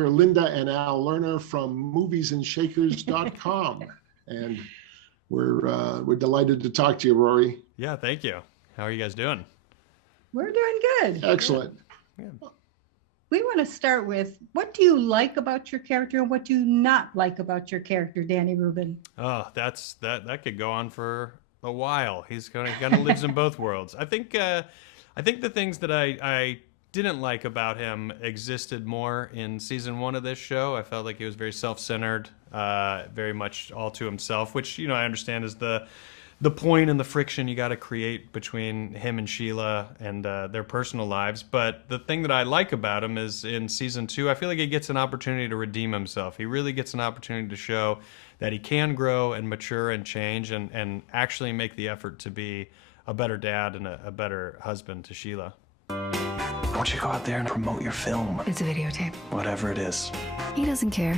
Linda and Al Lerner from MoviesandShakers.com, and we're delighted to talk to you, Rory. Yeah, thank you. How are you guys doing? We're doing good. Excellent. Yeah. We want to start with, what do you like about your character and what do you not like about your character, Danny Rubin? Oh, that could go on for a while. He's kind of lives in both worlds. I think the things that I didn't like about him existed more in season 1 of this show. I felt like he was very self-centered, very much all to himself, which, you know, I understand is the point and the friction you got to create between him and Sheila and their personal lives. But the thing that I like about him is in season 2, I feel like he gets an opportunity to redeem himself. He really gets an opportunity to show that he can grow and mature and change and actually make the effort to be a better dad and a better husband to Sheila. Why don't you go out there and promote your film? It's a videotape. Whatever it is. He doesn't care.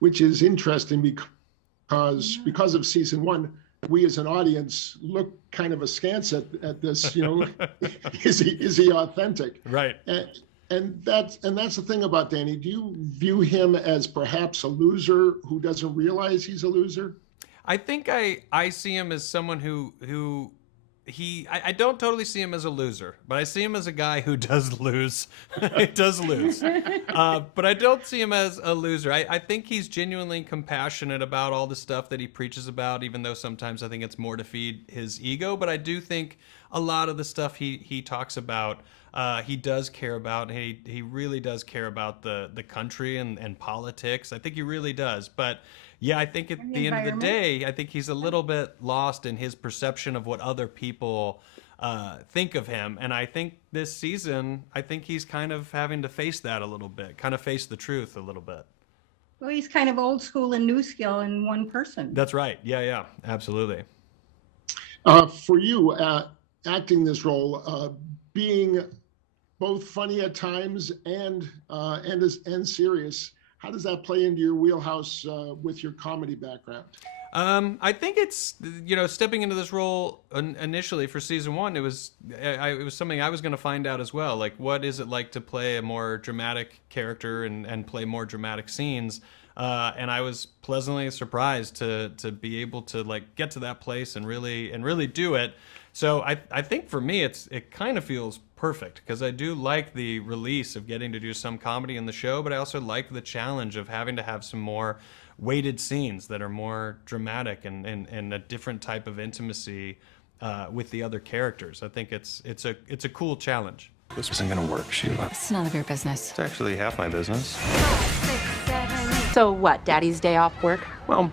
Which is interesting because of season 1, we as an audience look kind of askance at this. You know, is he authentic? Right. And that's the thing about Danny. Do you view him as perhaps a loser who doesn't realize he's a loser? I think I see him as someone who I don't totally see him as a loser, but I see him as a guy who does lose. He does lose. But I don't see him as a loser. I think he's genuinely compassionate about all the stuff that he preaches about, even though sometimes I think it's more to feed his ego. But I do think a lot of the stuff he talks about, he does care about. He really does care about the country and politics. I think he really does. But yeah, I think at the end of the day, I think he's a little bit lost in his perception of what other people think of him. And I think this season, I think he's kind of having to face that a little bit, kind of face the truth a little bit. Well, he's kind of old school and new skill in one person. That's right. Yeah, absolutely. For you, acting this role, being both funny at times and serious, how does that play into your wheelhouse with your comedy background? I think it's, you know, stepping into this role initially for season 1, it was something I was going to find out as well. Like, what is it like to play a more dramatic character and play more dramatic scenes? And I was pleasantly surprised to be able to like get to that place and really do it. So I think for me, it kind of feels perfect because I do like the release of getting to do some comedy in the show, but I also like the challenge of having to have some more weighted scenes that are more dramatic and a different type of intimacy with the other characters. I think it's a cool challenge. This isn't gonna work, Sheila. It's none of your business. It's actually half my business. So what, Daddy's day off work? Well,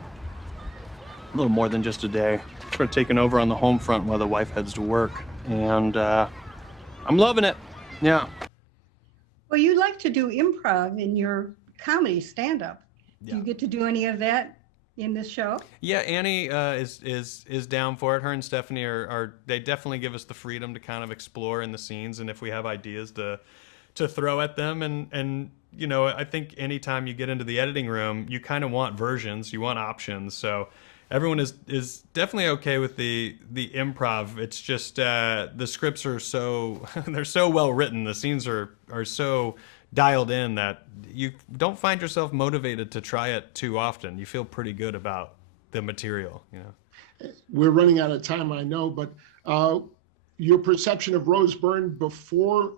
a little more than just a day. Sort of taking over on the home front while the wife heads to work. And I'm loving it. Yeah. Well, you like to do improv in your comedy stand-up. Yeah. Do you get to do any of that in this show? Yeah, Annie is down for it. Her and Stephanie they definitely give us the freedom to kind of explore in the scenes, and if we have ideas to throw at them, and you know, I think anytime you get into the editing room, you kind of want versions, you want options. So everyone is definitely okay with the improv. It's just the scripts are so they're so well written. The scenes are so dialed in that you don't find yourself motivated to try it too often. You feel pretty good about the material, you know. We're running out of time, I know, but your perception of Rose Byrne before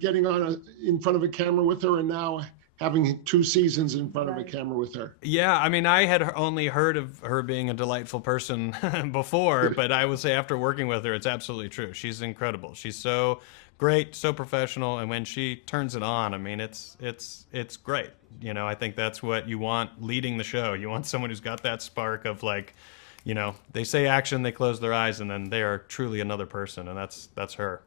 getting in front of a camera with her and now having 2 seasons in front of a camera with her. Yeah, I mean, I had only heard of her being a delightful person before, but I would say after working with her, it's absolutely true. She's incredible. She's so great, so professional, and when she turns it on, I mean, it's great. You know, I think that's what you want leading the show. You want someone who's got that spark of like, you know, they say action, they close their eyes, and then they are truly another person, and that's her.